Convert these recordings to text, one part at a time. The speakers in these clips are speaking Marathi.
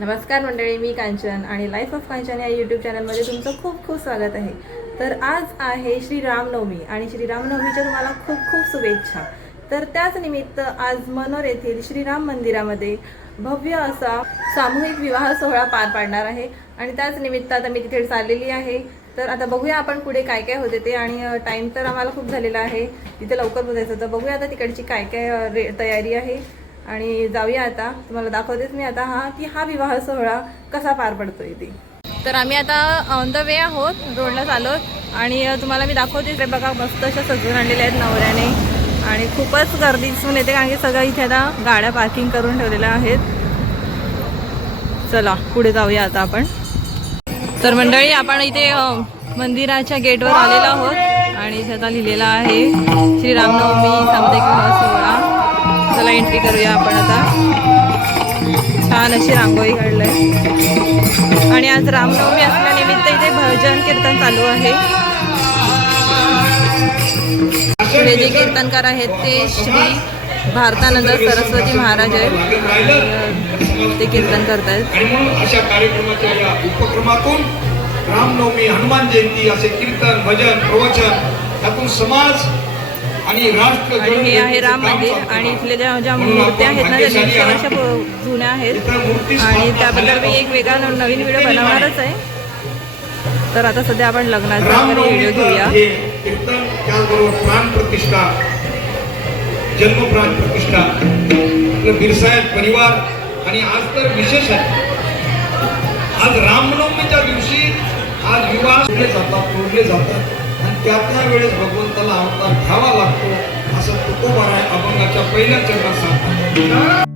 नमस्कार मंडळी, मी कांचन आणि लाईफ ऑफ कांचन या यूट्यूब चॅनलमध्ये तुमचं खूप खूप स्वागत आहे. तर आज आहे श्रीरामनवमी आणि श्रीरामनवमीच्या तुम्हाला खूप खूप शुभेच्छा. तर त्याच निमित्त आज मनोर येथील श्रीराम मंदिरामध्ये भव्य असा सामूहिक विवाह सोहळा पार पाडणार आहे आणि त्याच निमित्त आता मी तिथे चाललेली आहे. तर आता बघूया आपण पुढे काय काय होते ते, आणि टाईम तर आम्हाला खूप झालेला आहे, तिथे लवकर पोहोचायचं. तर बघूया आता तिकडची काय काय तयारी आहे आणि जाऊया. आता तुम्हाला दाखवतेच मी आता हा विवाह सोहळा कसा पार पडतो इथे. तर आम्ही आता ऑन द वे आहोत, रोडला चालवत, आणि तुम्हाला मी दाखवते. ते बघा मस्त अशा सजवून आणलेल्या आहेत नवऱ्याने आणि खूपच गर्दी दिसून येते, कारण की सगळं इथे आता गाड्या पार्किंग करून ठेवलेल्या आहेत. चला पुढे जाऊया आता आपण. तर मंडळी, आपण इथे मंदिराच्या गेटवर आलेलो आहोत आणि इथे आता लिहिलेलं आहे श्रीरामनवमी सामुदायिक विवाह सोहळा. चला एंट्री करूया आपण आता. छान अशी रांगोळी काढलंय आणि आज रामनवमी असल्यानिमित्त इथे भजन कीर्तन चालू आहे. पुढे जे कीर्तनकार आहेत ते श्री भारतानंद सरस्वती महाराज आहेत, ते कीर्तन करतायत. अशा कार्यक्रमाच्या या उपक्रमातून रामनवमी, हनुमान जयंती असे कीर्तन, भजन, प्रवचन यातून समाज आणि राष्ट्र. आणि हे आहे राम मंदिर आणि इथले ज्या मूर्त्या आहेत ना, त्या 150 वर्ष जुन्या आहेत आणि त्याबद्दल मी एक वेगळा नवीन व्हिडिओ बनवणारच आहे. तर आता सध्या आपण लग्नाचा वगैरे व्हिडिओ घेऊया. कीर्तन, त्याचबरोबर प्राण प्रतिष्ठा, जन्म प्राण प्रतिष्ठा, बिरसाहेब परिवार. आणि आज तर विशेष आहे, आज रामनवमीच्या दिवशी आज विवाह तोडले जातात आणि त्या वेळेस भगवंताला अवतार घ्यावा लागतो, असं तुकोबाराय अभंगाच्या पहिल्या चरणात सांगतात.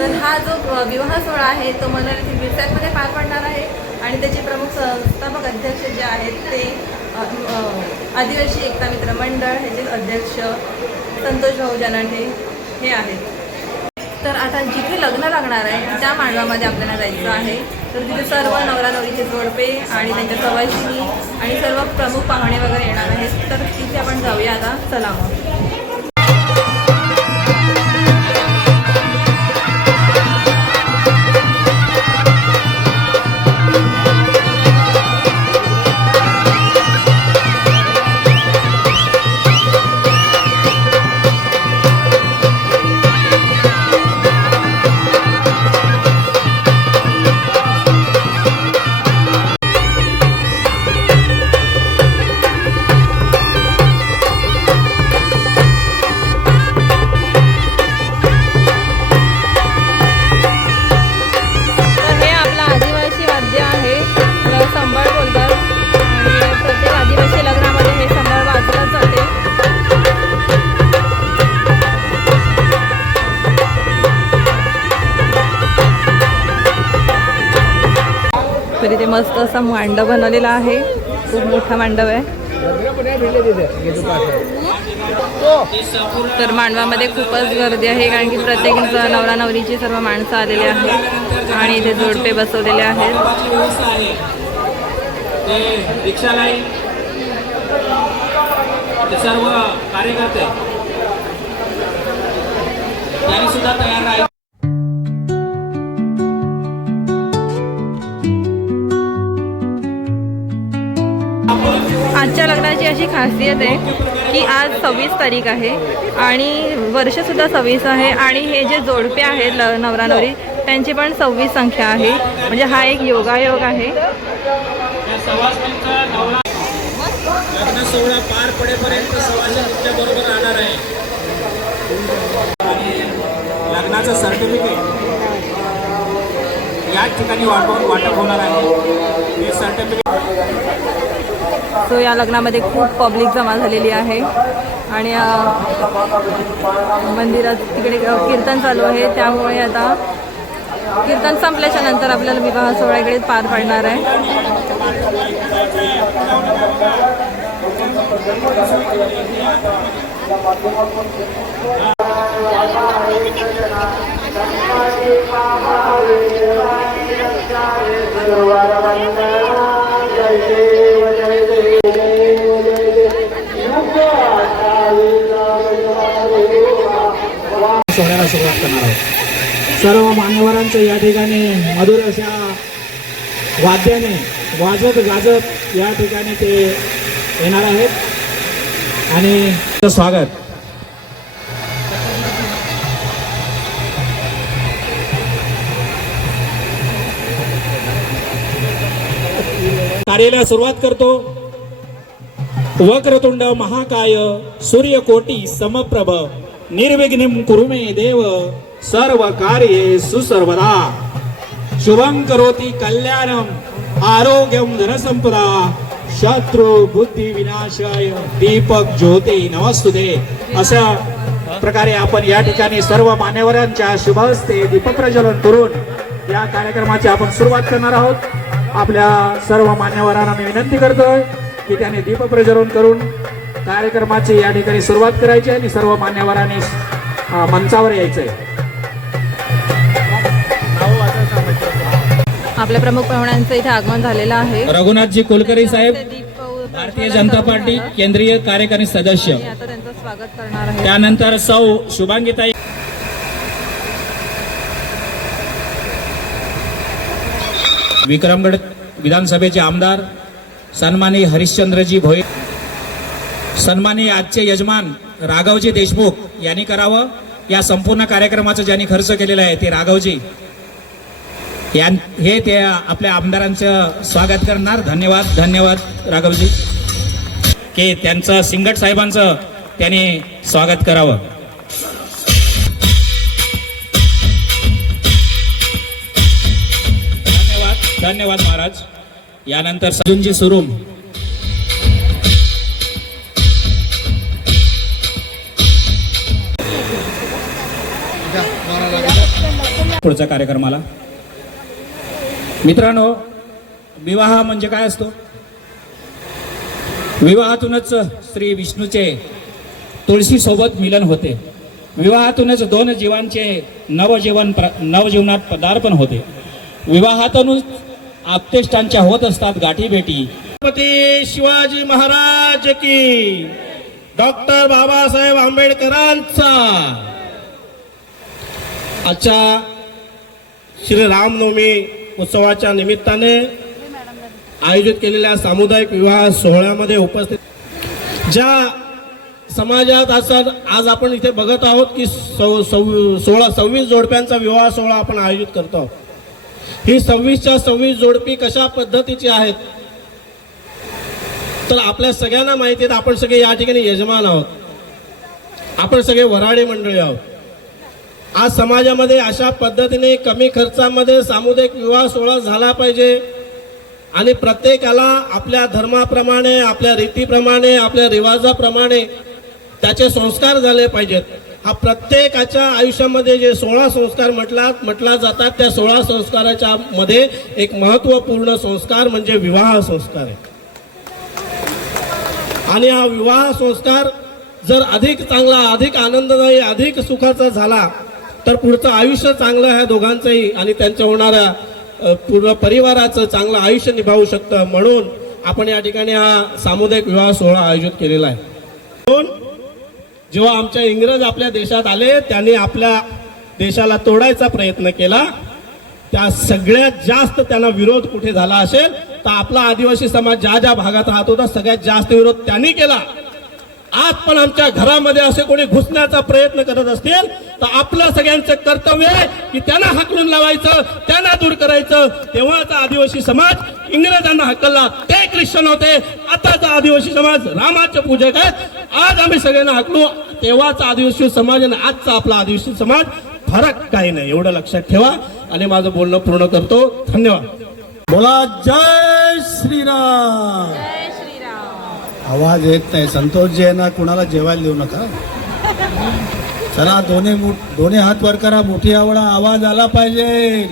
तर हा जो विवाह सोहळा आहे तो मनोर येथील बिरसाहेबमध्ये पार पडणार आहे आणि त्याचे प्रमुख संस्थापक अध्यक्ष जे आहेत ते आदिवासी एकता मित्र मंडळ ह्याचे अध्यक्ष संतोष भाऊ जनाटे हे आहेत. तर आता जिथे लग्न लागणार आहे त्या मांडवामध्ये आपल्याला जायचं आहे. तर तिथे सर्व नवरा नवरीचे जोडपे आणि त्यांच्या सवाशिनी आणि सर्व प्रमुख पाहुणे वगैरे येणार आहेत. तर तिथे आपण जाऊया आता. चला मग. तरी ते मस्त असा मांडव बनवलेला आहे, खूप मोठा मांडव आहे. तर मांडवामध्ये खूपच गर्दी आहे, कारण की प्रत्येक नवरा नवरीची सर्व माणसं आलेली आहेत आणि इथे जोडपे बसवलेले आहेत. सर्व कार्यकर्ते त्यांनी सुद्धा तयार आहे. आजच्या लग्नाची अशी खासियत आहे की आज 26 तारीख आहे आणि वर्षसुद्धा 26 आहे आणि हे जे जोडपे आहेत नवरा नवरी त्यांची पण 26 संख्या आहे. म्हणजे हा एक योगायोग आहे. लग्न सोहळा पार पडेपर्यंत सवाशी तुमच्या बरोबर राहणार आहे. आणि लग्नाचं सर्टिफिकेट याच ठिकाणी वाटप होणार आहे. हे सर्टिफिकेट सो या लग्नामध्ये खूप पब्लिक जमा झालेली आहे आणि मंदिरात तिकडे कीर्तन चालू आहे, त्यामुळे आता कीर्तन संपल्याच्या नंतर आपल्याला विवाह सोहळा इकडे पार पाडणार आहे. Hare सर्व मान्यवरांचं या ठिकाणी मधुर अशा वाद्याने वाजत गाजत या ठिकाणी ते येणार आहेत आणि स्वागत. कार्याला सुरुवात करतो. वक्रतुंड महाकाय सूर्यकोटी समप्रभ निर्विघ्नं कुरु मे देव सर्व कार्ये सुसर्वदा. शुभं करोति कल्याणं आरोग्यं धनसंपदा शत्रु बुद्धी विनाशाय दीपक ज्योती नमस्तुते. अशा प्रकारे आपण या ठिकाणी सर्व मान्यवरांच्या शुभ हस्ते दीपक प्रज्वलन करून या कार्यक्रमाची आपण सुरुवात करणार आहोत. आपल्या सर्व मान्यवरांना मी विनंती करतोय की त्याने दीप प्रज्वलन करून कार्यक्रमाची या ठिकाणी सुरुवात करायची आणि सर्व मान्यवरांनी मंचावर यायचंय. आपल्या प्रमुख पाहुण्यांचं इथे आगमन झालेलं आहे. रघुनाथजी कुलकर्णी साहेब, दीप भारतीय जनता पार्टी केंद्रीय कार्यकारी सदस्य. आणि आता त्यांचं स्वागत करणार आहे. त्यानंतर सौ शुभांगीताई, विक्रमगड विधानसभेचे आमदार सन्माननीय हरिश्चंद्रजी भोये, सन्माननीय आजचे यजमान राघवजी देशमुख यांनी करावं. या संपूर्ण कार्यक्रमाचा ज्यांनी खर्च केलेला आहे ते राघवजी हे ते आपल्या आमदारांचं स्वागत करणार. धन्यवाद धन्यवाद राघवजी की त्यांचं सिंगट साहेबांचं त्यांनी स्वागत करावं. धन्यवाद महाराज. यानंतर सजूनजी सुरूम, पुढच्या कार्यक्रमाला. मित्रांनो, विवाह म्हणजे काय असतो? विवाहातूनच श्री विष्णूचे तुळशी सोबत मिलन होते. विवाहातूनच दोन जीवांचे नवजीवनात पदार्पण होते. विवाहातूनच आप्तेष्टांच्या होत असतात गाठी भेटी. छत्रपती शिवाजी महाराज की, डॉक्टर बाबासाहेब आंबेडकरांचा. आजच्या श्री रामनवमी उत्सवाच्या निमित्ताने आयोजित केलेल्या सामुदायिक विवाह सोहळ्यामध्ये उपस्थित ज्या समाजात आज आपण इथे बघत आहोत की 26 जोडप्यांचा विवाह सोहळा आपण आयोजित करतो आहोत. ही 26च्या 26 जोडपी कशा पद्धतीची आहेत तर आपल्या सगळ्यांना माहिती आहे. आपण सगळे या ठिकाणी यजमान आहोत, आपण सगळे वऱ्हाडी मंडळी आहोत. आज समाजामध्ये अशा पद्धतीने कमी खर्चामध्ये सामुदायिक विवाह सोहळा झाला पाहिजे आणि प्रत्येकाला आपल्या धर्माप्रमाणे, आपल्या रीतीप्रमाणे, आपल्या रिवाजाप्रमाणे त्याचे संस्कार झाले पाहिजेत. हा प्रत्येकाच्या आयुष्यामध्ये जे 16 संस्कार म्हटला जातात त्या 16 संस्काराच्या मध्ये एक महत्त्वपूर्ण संस्कार म्हणजे विवाह संस्कार आहे. आणि हा विवाह संस्कार जर अधिक चांगला, अधिक आनंददायी, अधिक सुखाचा झाला तर पुढचं आयुष्य चांगलं आहे दोघांचंही आणि त्यांच्या होणाऱ्या पूर्ण परिवाराचं चांगलं आयुष्य निभावू शकतं. म्हणून आपण या ठिकाणी हा सामुदायिक विवाह सोहळा आयोजित केलेला आहे. जेव्हा आमच्या इंग्रज आपल्या देशात आले त्यांनी आपल्या देशाला तोडायचा प्रयत्न केला. त्या सगळ्यात जास्त त्यांना विरोध कुठे झाला असेल तर आपला आदिवासी समाज ज्या ज्या भागात राहत होता सगळ्यात जास्त विरोध त्यांनी केला. आज पण आमच्या घरामध्ये असे कोणी घुसण्याचा प्रयत्न करत असतील तर आपलं सगळ्यांचं कर्तव्य आहे की त्यांना हाकलून लावायचं, त्यांना दूर करायचं. तेव्हाचा आदिवासी समाज इंग्रजांना हाकलला, ते ख्रिश्चन होते. आताचा आदिवासी समाज रामाचे पूजक आहेत. आज आम्ही सगळ्यांना हाकलू. तेव्हाचा आदिवासी समाज आणि आजचा आपला आदिवासी समाज फरक काही नाही, एवढं लक्षात ठेवा. आणि माझं बोलणं पूर्ण करतो. धन्यवाद. बोला जय श्रीराम. आवाज येत नाही. संतोषजी आहे ना, कुणाला जेवायला देऊ नका. चला दोन्ही हात वर करा. मोठी आवडा आवाज आला पाहिजे.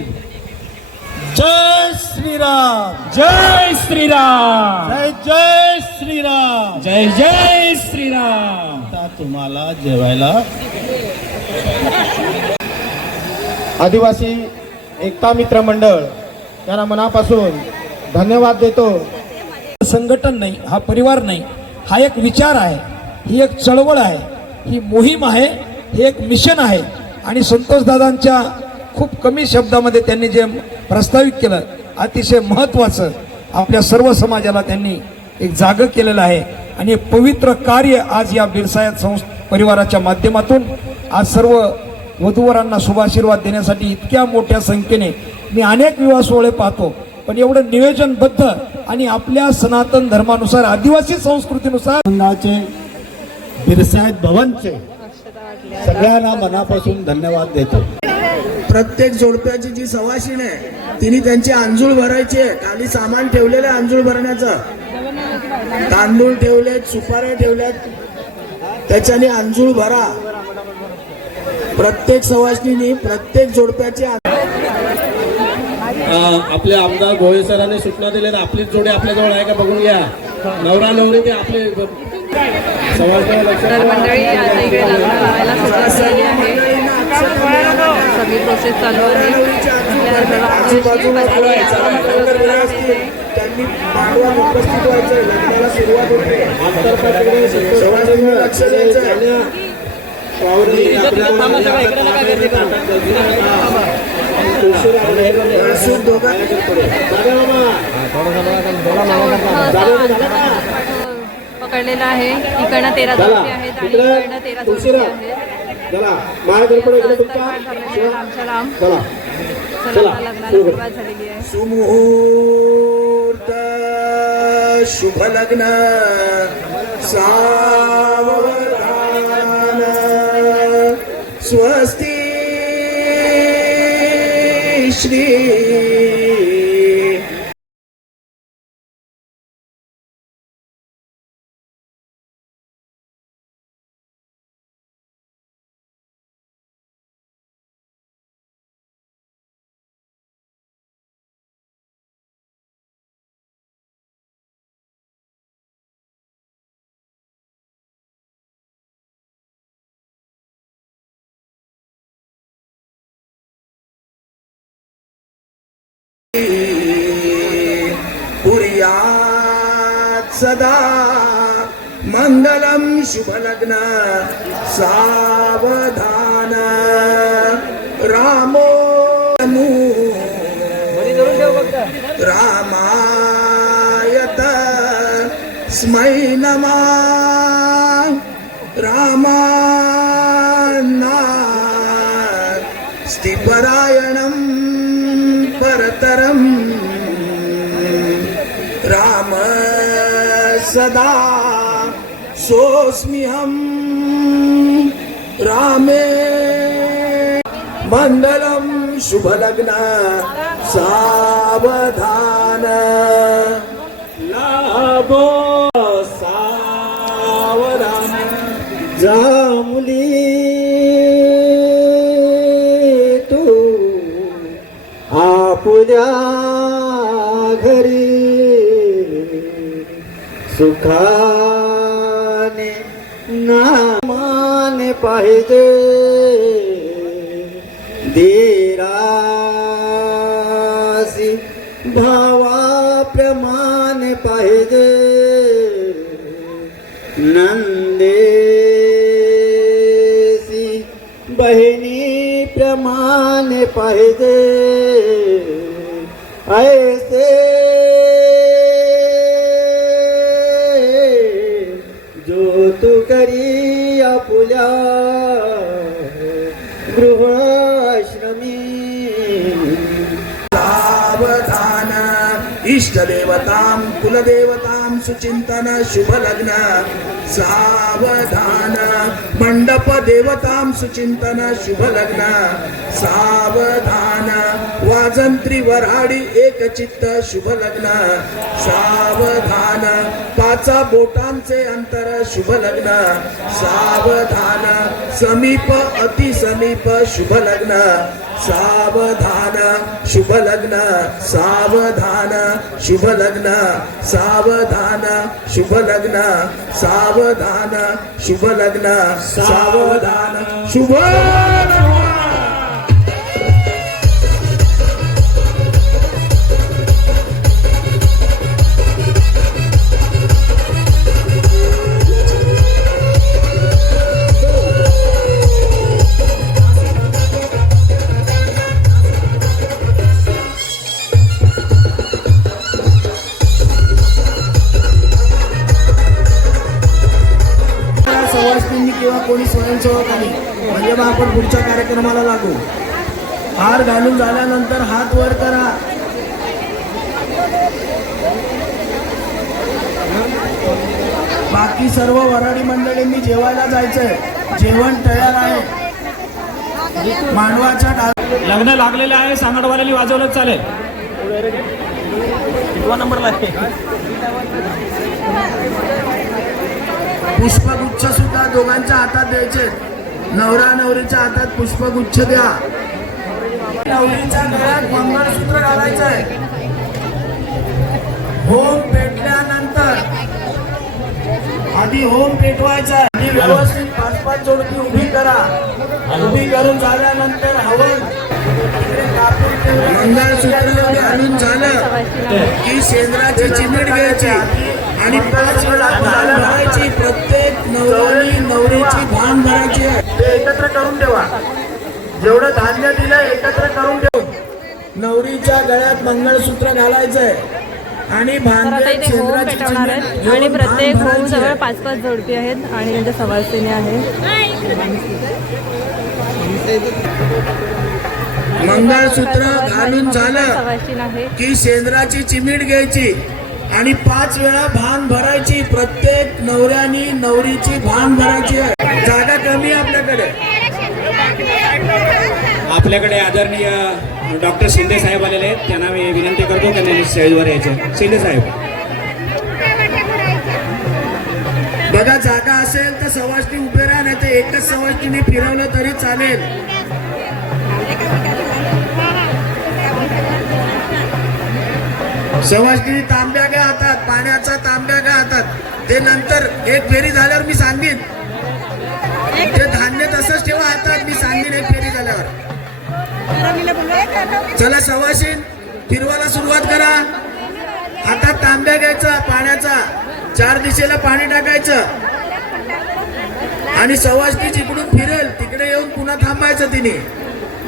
जय श्रीराम. जय श्रीराम. जय जय श्रीराम. जय जय श्रीराम. आता तुम्हाला जेवायला आदिवासी एकता मित्र मंडळ यांना मनापासून धन्यवाद देतो. संघटन नाही, हा परिवार नाही, हा एक विचार आहे, ही एक चळवळ आहे, ही मोहीम आहे, हे एक मिशन आहे. आणि संतोष दादांच्या खूप कमी शब्दामध्ये त्यांनी जे प्रस्तावित केलं अतिशय महत्वाचं आपल्या सर्व समाजाला त्यांनी एक जागं केलेलं आहे आणि हे पवित्र कार्य आज या बिरसायत परिवाराच्या माध्यमातून आज सर्व वधूवरांना शुभाशीर्वाद देण्यासाठी इतक्या मोठ्या संख्येने मी अनेक विवाह सोहळे पाहतो, पण एवढं नियोजनबद्ध आणि आपल्या सनातन धर्मानुसार आदिवासी संस्कृतीनुसार संघाचे बिरसायत भवनचे सगळ्यांना मनापासून धन्यवाद देतो. प्रत्येक जोडप्याची जी सवाशीण आहे तिने त्यांची अंजूळ भरायची आहे. खाली सामान ठेवलेलं आहे अंजूळ भरण्याचं, तांदूळ ठेवलेत, सुपाऱ्या ठेवल्यात, त्याच्याने अंजूळ भरा. प्रत्येक सवाशिणीने प्रत्येक जोडप्याची आपले आमदार भोये सरांनी सूचना दिल्या तर आपलीच जोडी आपल्याजवळ आहे का बघून घ्या. नवरा नवरी ते आपले सवाल तर मंडळी आता इकडे लग्न लावायला सुरुवात झाली आहे. सगळी प्रोसेस चालू आहे. आजूबाजूला त्यांनी मांडवात उपस्थित व्हायचंय. लग्नाला सुरुवात होते. सवाशिणींनी लक्ष द्यायचं. पकडलेला आहे. इकडनं 13 जोडपे आहेत आणि इकडनं 13 जोडपे आहेत. आमच्या लांब चला लग्नाला सुरुवात झालेली आहे. सुमुहूर्त शुभ लग्न सावधान स्वस्ती श्री पुर्यात् सदा मंगलम शुभ लग्न सावधान रामो रामायत स्मै नमः रामानास्तिपरायणं परतरम् राम सदा सोऽस्म्यहं रामे मंगलम शुभ लग्न सावधान लाभो सावधान जा मुली तू आपुल्या घरी सुखाने नामाने पाहिजे देरासी भावाप्रमाणे पाहिजे नंदेसी बहिणी प्रमाणे पाहिजे ऐसे जो तू करी आपुल्या गृहाश्रमी सावधान इष्टदेवतां कुलदेवतां सुचिंतन शुभ लग्न सावधान मंडप देवतां सुचिंतन शुभ लग्न सावधान वाजंत्री वराडी एकचित्त शुभ लग्न सावधान पाचा बोटांचे अंतर शुभ लग्न सावधान समीप अति समीप शुभ लग्न सावधान शुभ लग्न सावधान शुभ लग्न सावधान शुभ लग्न सावधान शुभ लग्न सावधान शुभ लग्न स्वयंसेवकांनी, म्हणजे मग आपण पुढच्या कार्यक्रमाला लागू. हार घालून झाल्यानंतर हात वर करा. बाकी सर्व वराडी मंडळींनी जेवायला जायचंय. जेवण तयार आहे. मांडवाच्या लग्न लागलेले आहे, सांगडवाल्यानी वाजवलं चालेल. पुष्पगुच्छ सुद्धा दोघांच्या हातात द्यायचे. नवरा नवरीच्या हातात पुष्पगुच्छ द्या. नवरीच्या गळ्यात मंगळसूत्र घालायचंय. होम पेटल्यानंतर आधी होम पेटवायचा. आधी व्यवस्थित 5-5 जोडपी उभी करा. उभी करून झाल्यानंतर हवन मंगळसूत्र घालून झालं की शेंद्राची चिमट घ्यायची आणि 5 वेळा भान भरायची. प्रत्येक नवऱ्याने नवरीची भान भरायची आहे. ते एकत्र करून ठेवा. जेवढं धान्य दिलं एकत्र करून ठेवून नवरीच्या गळ्यात मंगळसूत्र घालायचंय आणि तर आता इथे होम पेटवणार आहेत आणि प्रत्येक होम जवळ 5-5 जोडपी आहेत आणि त्यांच्या सवासिनी आहेत. मंगळसूत्र घालून झालं सवासीन आहे. की शेंद्राची चिमीट घ्यायची आणि 5 वेळा भान भरायची. प्रत्येक नवऱ्याने नवरीची भान भरायची आहे. जागा कमी आहे आपल्याकडे. आपल्याकडे आदरणीय डॉक्टर शिंदे साहेब आलेले आहेत, त्यांना मी विनंती करतो की त्यांनी स्टेजवर यायचं. शिंदे साहेब. बघा जागा असेल तर सवासनी उभे राहा, नाही तर एकच सवासनीने फिरवलं तरी चालेल. सवासनी तांब्या घ्या हातात, पाण्याचा तांब्या घ्या हातात. ते नंतर एक फेरी झाल्यावर मी सांगेन. ते धान्य तसंच ठेवा हातात, मी सांगेन एक फेरी झाल्यावर. चला सवासीन फिरवायला सुरुवात करा. हातात तांब्या घ्यायचा पाण्याचा, 4 दिशेला पाणी टाकायचं आणि सवासनी जिकडून फिरेल तिकडे येऊन पुन्हा थांबायचं. तिने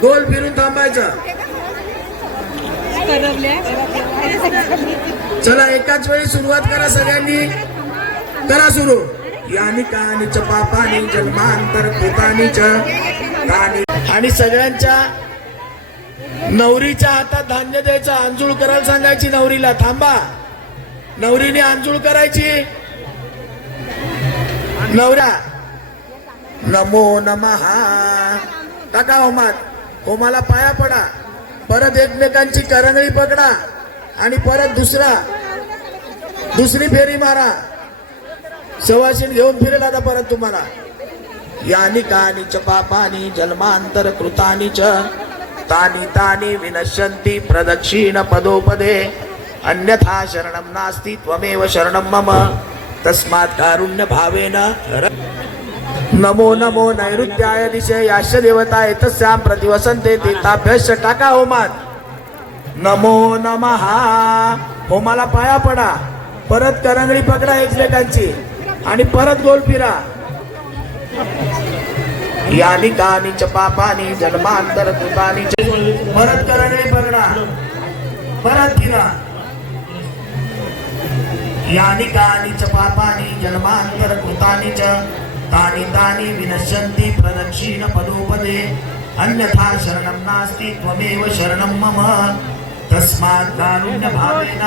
गोल फिरून थांबायचं. चला एकाच वेळी सुरुवात करा. सगळ्यांनी करा सुरू. यानी कानीच पापानी जन्मांतर कृतानीच कानी. आणि सगळ्यांच्या नवरीच्या हातात धान्य द्यायचं. अंजुळ करायला सांगायची नवरीला. थांबा. नवरीने अंजुळ करायची. नवरा नमो नमः टाका होमात. होमाला पाया पडा. परत एकमेकांची करंगळी पकडा आणि परत दुसरी फेरी मारा. सवाशीन घेऊन फिरेल आता परत तुम्हाला. यानी कानी च पापानी जन्मांतर कृतानी च तानी तानी विनश्यन्ति प्रदक्षिण पदोपदे अन्यथा शरणं नास्ति त्वमेव शरणं मम तस्मात् कारुण्य भावेन नमो नमो नैऋत्याय दिशे याश्य देवता एतस्यां प्रतिवसन्ते ते ताभ्यश्च टाका होमात. नमो नमः. होमाला पाया पडा. परत करंगळी पकडा एकमेकांची आणि परत गोल फिरा. यानी कानी च पापानी जन्मांतर कृतानी च. परत करंगळी पकडा. परत फिरा. यानी कानी च पापानी जन्मांतर कृतानी च तानी तानी विनश्यन्ति प्रदक्षिण पदोपदे अन्यथा शरणं नास्ति त्वमेव शरणं मम तस्मात् कारुण्य भावेन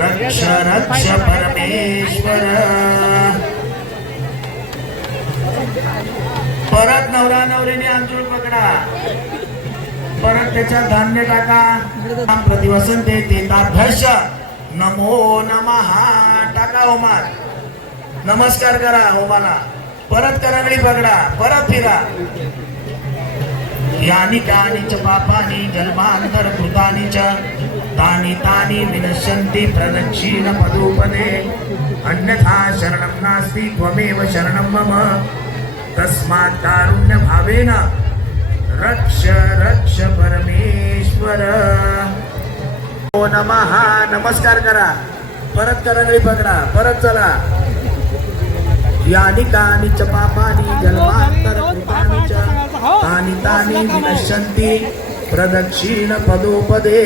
रक्ष रक्ष परमेश्वर. परत नवरा नवरीने अंजुळ पकडा. परत त्याच्यात धान्य टाका. प्रतिवसन्ते ते ताभ्यश्च नमो नमः टाका होमात. नमस्कार करा होमाला. परत करंगळी पकडा. परत फिरा. यानी कानी च पापानी जन्मांतर कृतानी च तानी तानी विनश्यन्ति प्रदक्षिण पदोपदे अन्यथा शरणं नास्ति त्वमेव शरणं मम तस्मात् कारुण्य भावेन रक्ष रक्ष परमेश्वर. ओ नमः. नमस्कार करा. परत करंगळी पकडा. परत चला. यानी कानी च पापानी जन्मांतर कृतानी च तानी तानी विनश्यन्ति प्रदक्षिण पदोपदे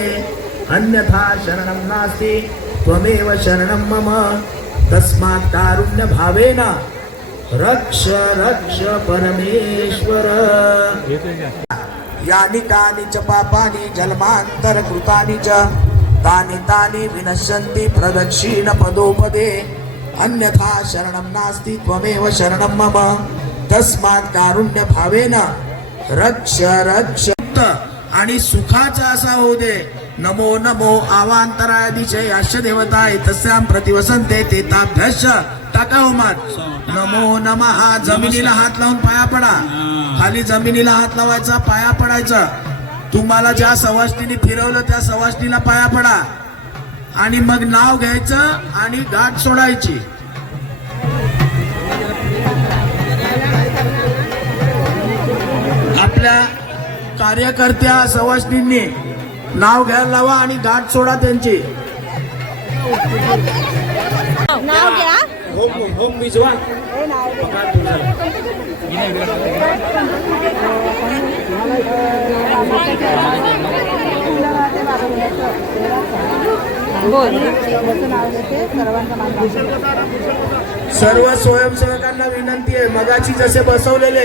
अन्यथा शरणं नास्ति त्वमेव शरणं मम तस्मात् कारुण्य भावेन रक्ष रक्ष परमेश्वर यानि कानि च पापानि जन्मांतर कृतानि च तानि तानि विनश्यन्ति प्रदक्षिण पदोपदे अन्यथा शरणं नास्ति त्वमेव शरणं मम तस्मात् कारुण्य भावेन रक्ष रक्ष आणि सुखाचा असा होऊ दे नमो नमो आवांतरादिशय यश देवताय तस्यां प्रतिवसंते ते ताभ्यश्च टाका हो मात नमो नमः जमिनीला हात लावून पाया पडा खाली जमिनीला हात लावायचा पाया पडायचा तुम्हाला ज्या सवाष्णीने फिरवलं त्या सवाष्णीला पाया पडा आणि मग नाव घ्यायचं आणि गाठ सोडायची आपल्या कार्यकर्त्या सवाष्णींनी नाव घ्यायला लावा आणि गाठ सोडा त्यांची नाव घ्या. होम विजवा बोल. सर्व स्वयंसेवकांना विनंती आहे मगाची जसे बसवलेले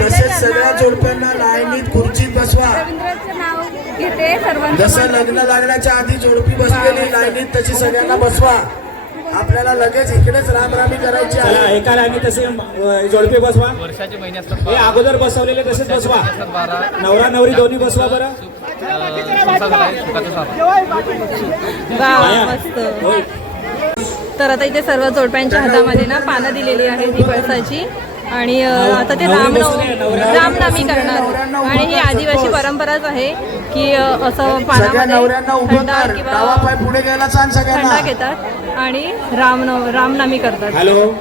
तसेच सगळ्या जोडप्यांना लाईनीत खुर्चीत बसवा जसं लग्न लागण्याच्या आधी जोडपी बसलेली लाईनीत तशी सगळ्यांना बसवा आपल्याला लगेच इकडेच रामरामी करायची चला आहे एका लाईनी तसे जोडपे बसवा हे अगोदर बसवलेले तसेच बसवा नवरा नवरी दोन्ही बसवा बरं वा, मस्त. होय. तर आता इथे सर्व जोडप्यांच्या हातामध्ये ना पानं दिलेली आहेत ही पळसाची आणि आता ते रामनामी करणार आणि ही आदिवासी परंपराच आहे की असं सगळ्या पानामध्ये नवऱ्यांना उभं थंडा कर किंवा डावा पाय पुढे गेला सांग थंडा सगळ्यांना घेतात आणि रामनामी करतात. हॅलो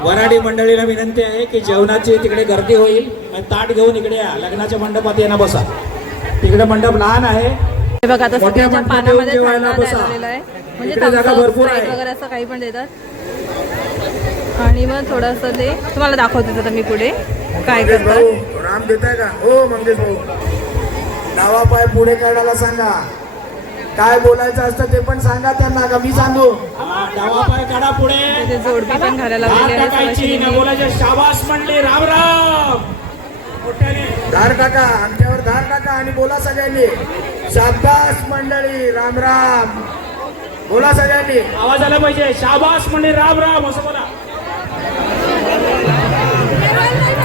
वराडी मंडळीला विनंती आहे की जेवणाची तिकडे गर्दी होईल आणि ताट घेऊन इकडे या लग्नाच्या मंडपात येणं बसा तिकडे मंडप लहान आहे हे बघा आता मोठ्या सगळ्यांच्या मंडपात पानामध्ये जेवायला थंडा बसा. द्यायला आलेला आहे म्हणजे इकडे जागा thumbs up, भरपूर Sprite आहे. वगैरे असं काही पण देतात आणि मग थोडंसं ते तुम्हाला दाखवते आता मी पुढे काय मंगेश करतात. भाऊ राम देताय का हो मंगेश भाऊ डावा पाय पुढे काढायला सांगा काय बोलायचं असतं ते पण सांगा त्यांना का मी सांगू हा, डावा पाय काढा पुढे तिथे जोडपी पण घालायला हात लावलेली आहे टाकायची सवाशिणींनी. न बोलायचे शाबास म्हणले राम राम मोठ्याने धार टाका अंगठ्यावर धार टाका आणि बोला सगळ्यांनी शाबास मंडळी राम राम बोला सगळ्यांनी आवाज आला पाहिजे शाबास म्हणले राम राम असं बोला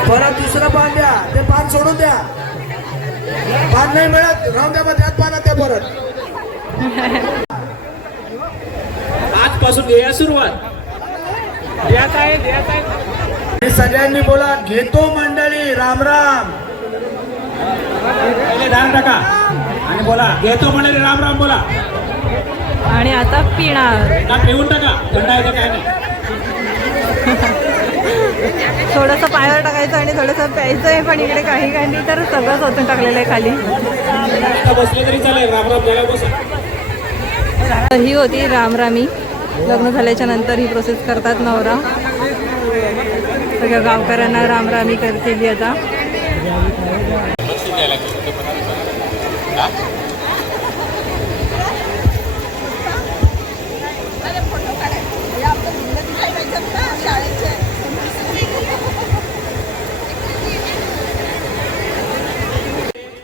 परत दुसरं पान द्या ते पान सोडून द्या पान नाही मिळत राहून द्या मग त्यात पानात द्या परत आजपासून घ्या सुरुवात द्यायचं आहे द्यायचं आहे आणि सगळ्यांनी बोला घेतो मंडळी राम राम पहिले धान टाका आणि बोला घेतो म्हणाले राम राम बोला आणि आता पिणार ना पिऊन टाका थंडा येतं काय नाही थोडंसं पायावर टाकायचं आणि थोडंसं प्यायचं आहे पण इकडे काही काही तर सगळंच ओतून टाकलेलं आहे खाली. आता बसले तरी चालेल राम राम द्यायला बसा तर ही होती रामरामी लग्न झाल्याच्या नंतर ही प्रोसेस करतात नवरा सगळ्या गावकऱ्यांना रामरामी करतील आता.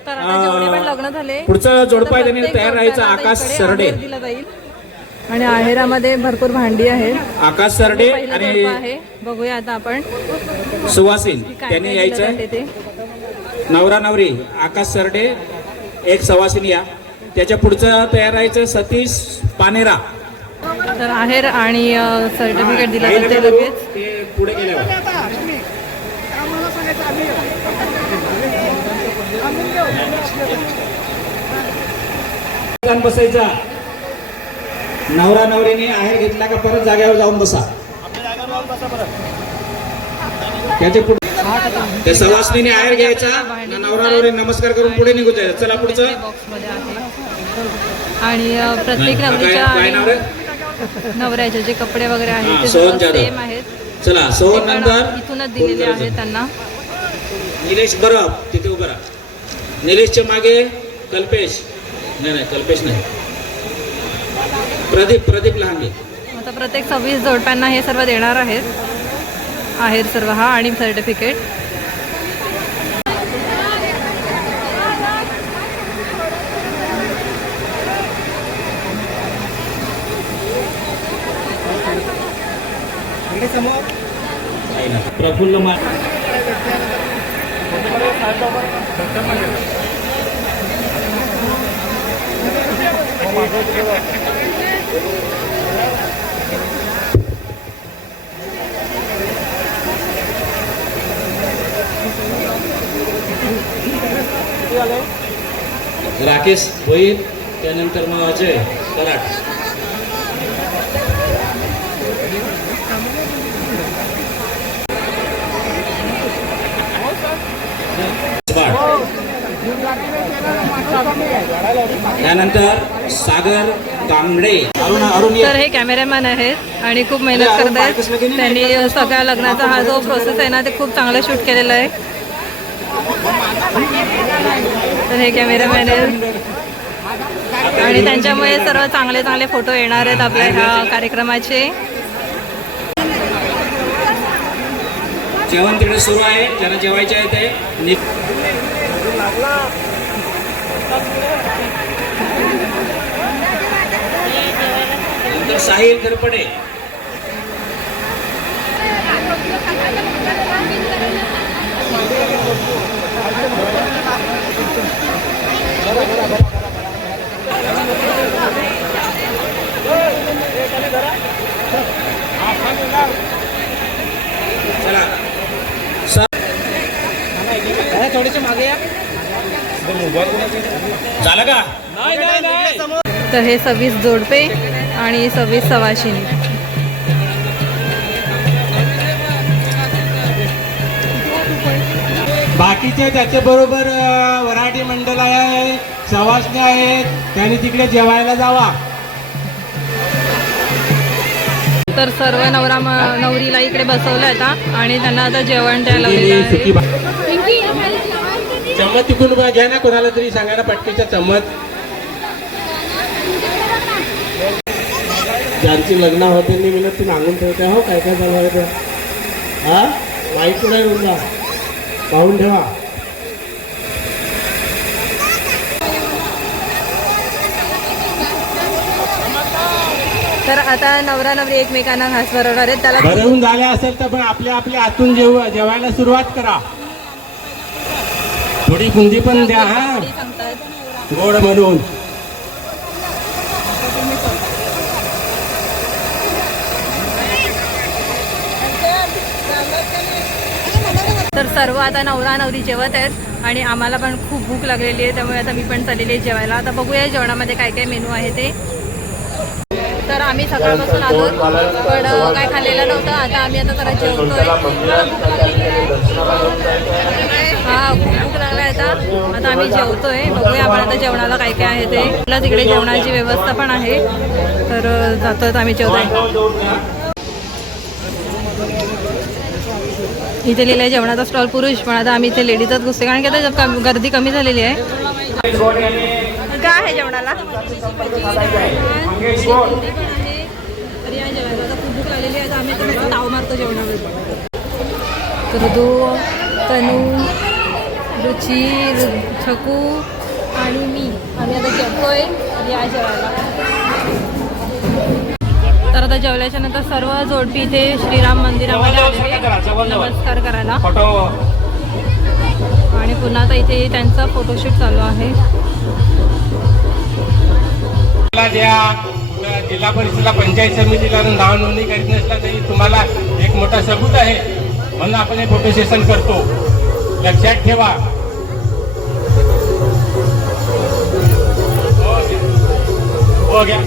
तर आता जेवढे पण लग्न झाले पुढचं जोडपं आहे त्यांनी प्रत्येक तयार राहायचं जोडप्याला आकाश इकडे सरडे आहेर दिला जाईल आणि आहेरामध्ये भरपूर भांडी आहेत. आकाश सरडे पहिलं आणि जोडपं आहे बघूया आता आपण सुवासीन काय त्यांनी काय दिलं यायचंय जाते ते. नवरा नवरी आकाश सरडे एक सवासीन या त्याच्या पुढचं तयार राहायचं सतीश पानेरा तर आहेर आणि सर्टिफिकेट दिलं काही जाते नका करू, लगेच. ते पुढे गेल्यावर बसायचा नवरा नवरीने आहेर घेतला का परत जागेवर जाऊन बसा त्याच्या पुढे त्या सवासनीने आहेर घ्यायचा नवरा नवरी नमस्कार करून पुढे निघून जायचं चला पुढचं बॉक्समध्ये आहे आणि प्रत्येक काय नवरीच्या काय नाव रे आणि नवऱ्याचे जे कपडे वगैरे हा, आहेत ते सोहन जाधव. सेम आहेत. चला ते सोहन पण नंतर इथूनच दिलेले आहेत त्यांना. निलेश बरब तिथे उभा राहा निलेशच्या मागे कल्पेश नाही कल्पेश नाही प्रदीप लहांगे आता प्रत्येक 26 जोडप्यांना हे सर्व देणार आहेत. आहेर सर्व हा आणि सर्टिफिकेट. प्रफुल्ल राकेश भोईर, त्यानंतर मग अजय कराड. त्यानंतर सागर कांबळे. तर हे कॅमेरामॅन आहेत आणि खूप मेहनत करत आहेत. त्यांनी सगळ्या लग्नाचा हा जो प्रोसेस आहे ना ते खूप चांगलं शूट केलेलं आहे. तर हे कॅमेरामॅन आहेत आणि त्यांच्यामुळे सर्व चांगले चांगले फोटो येणार आहेत आपल्या ह्या कार्यक्रमाचे. जेवण तिकडे सुरू आहे, ज्यांना जेवायचे आहे ते. नंतर साहिल घरपडे. चला थोडेसे मागे या. झालं का? तर हे 26 जोडपे आणि 26 सवाशिणी. बाकीचे त्याच्याबरोबर वराठी मंडळ आहे, सवासणी आहेत, त्यांनी तिकडे जेवायला जावा. तर सर्व नवरीला इकडे बसवलं आता आणि त्यांना आता जेवण द्यायला लावलेलं आहे. चम्मच तिकून घ्या ना, कोणाला तरी सांगा ना पटकीच्या चम्मच. ज्यांची लग्न होते मी ती मागून ठेवते. हो काय काय चालू आहे हा माहीत नाही रुंदा पाहून ठेवा. तर आता नवरा नवरी एकमेकांना घास भरवणार आहेत. त्याला भरवून झाले असेल तर पण आपल्या आपल्या आतून जेवायला सुरुवात करा. थोडी बुंदी पण द्या हा गोड म्हणून. तर सर्व आता नवरा नवरी जेवत आहेत आणि आम्हाला पण खूप भूक लागलेली आहे, त्यामुळे आता मी पण चाललेली आहे जेवायला. आता बघूया जेवणामध्ये काय काय मेनू आहे ते. तर आम्ही सकाळपासून आलो पण काय खाल्लेलं नव्हतं. आता आम्ही आता जरा जेवतोय. हा खूप भूक लागला आहे आता आम्ही जेवतोय. बघूया आपण आता जेवणाला काय काय आहे ते. आपल्या तिकडे जेवणाची व्यवस्था पण आहे, तर जातोय आम्ही जेवतोय. इथे लिहिलं आहे जेवणाचा स्टॉल पुरुष, पण आता आम्ही इथे लेडीजच घुसते कारण की आता गर्दी कमी झालेली आहे. काय आहे जेवणाला? तर या जेवायला आता खूप भूक लागलेली आहे, तर आम्ही आता ताव मारतो जेवणामध्ये. ऋतू, तनू, रुची, छकू आणि मी आम्ही आता जेवतोय. या जेवायला. तर आता जेवल्याच्या नंतर सर्व जोडपी इथे श्रीराम मंदिरामध्ये आले नमस्कार करायला. आणि पुन्हा आता इथे त्यांचा फोटोशूट चालू आहे. जिल्हा परिषदेला पंचायत समितीला नाव नोंदणी करीत नसला तरी तुम्हाला एक मोठा सबूत आहे, म्हणून आपण हे फोटो सेशन करतो. लक्षात ठेवा. हो घ्या.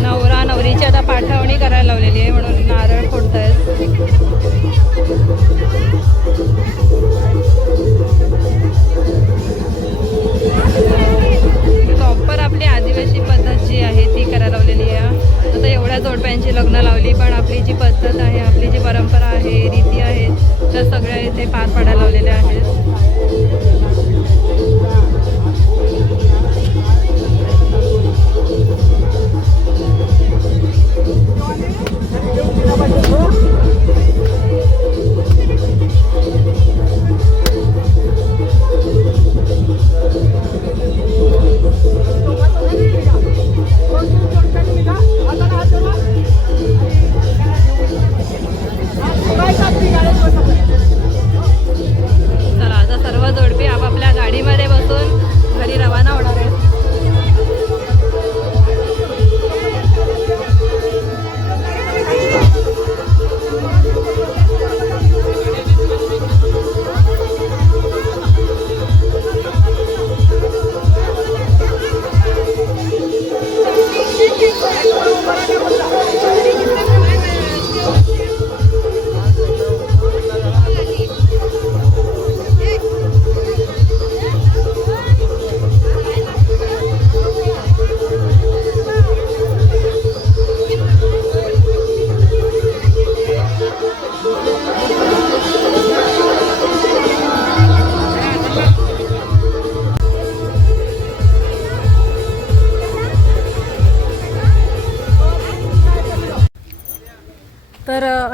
नवरा नवरीची आता पाठवणी करायला लावलेली आहे म्हणून नारळ फोडतायत. प्रॉपर आपली आदिवासी पद्धत जी आहे ती करायला लावलेली आहे. आता एवढ्या जोडप्यांची लग्न लावली, पण आपली जी पद्धत आहे, आपली जी परंपरा आहे, रीती आहेत, त्या सगळ्या इथे पार पाडायला लावलेल्या आहेत.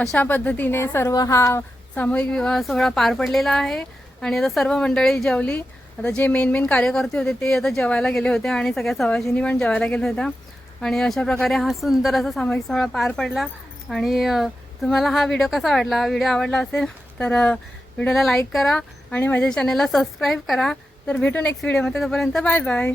अशा पद्धतीने सर्व हा सामूहिक विवाह सोहळा पार पडलेला आहे आणि आता सर्व मंडळी जेवली. आता जे मेन कार्यकर्ते होते ते आता जेवायला गेले होते आणि सगळ्या सवाशिनी पण जेवायला गेल्या होत्या आणि अशा प्रकारे हा सुंदर असा सामूहिक सोहळा पार पडला. आणि तुम्हाला हा व्हिडिओ कसा वाटला? व्हिडिओ आवडला असेल तर व्हिडिओला लाईक करा आणि माझ्या चॅनलला सबस्क्राईब करा. तर भेटू नेक्स्ट व्हिडिओमध्ये. तोपर्यंत बाय बाय.